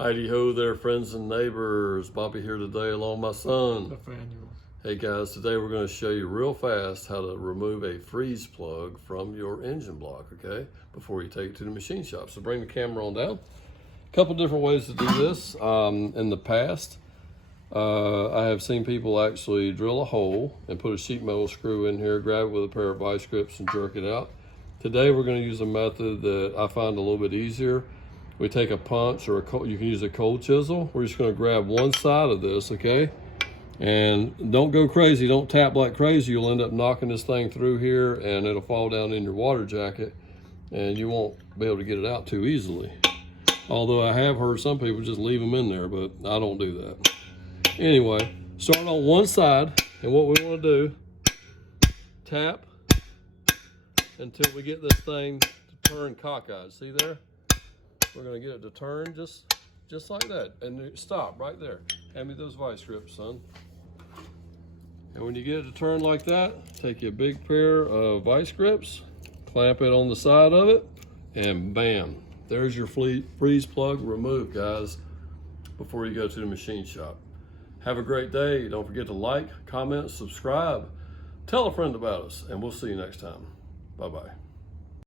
Heidi ho there, friends and neighbors. Bobby here today along with my son. Nathaniel. Hey guys, today we're going to show you real fast how to remove a freeze plug from your engine block, okay? Before you take it to the machine shop. So bring the camera on down. A couple different ways to do this. In the past, I have seen people actually drill a hole and put a sheet metal screw in here, grab it with a pair of vice grips and jerk it out. Today we're going to use a method that I find a little bit easier. We take a punch or you can use a cold chisel. We're just going to grab one side of this, okay? And don't go crazy, don't tap like crazy. You'll end up knocking this thing through here and it'll fall down in your water jacket and you won't be able to get it out too easily. Although I have heard some people just leave them in there, but I don't do that. Anyway, start on one side, and what we want to do, tap until we get this thing to turn cockeyed. See there? We're going to get it to turn just like that, and stop right there. Hand me those vice grips, son. And when you get it to turn like that, take your big pair of vice grips, clamp it on the side of it, and bam, there's your freeze plug removed, guys, before you go to the machine shop. Have a great day. Don't forget to like, comment, subscribe, tell a friend about us, and we'll see you next time. Bye-bye.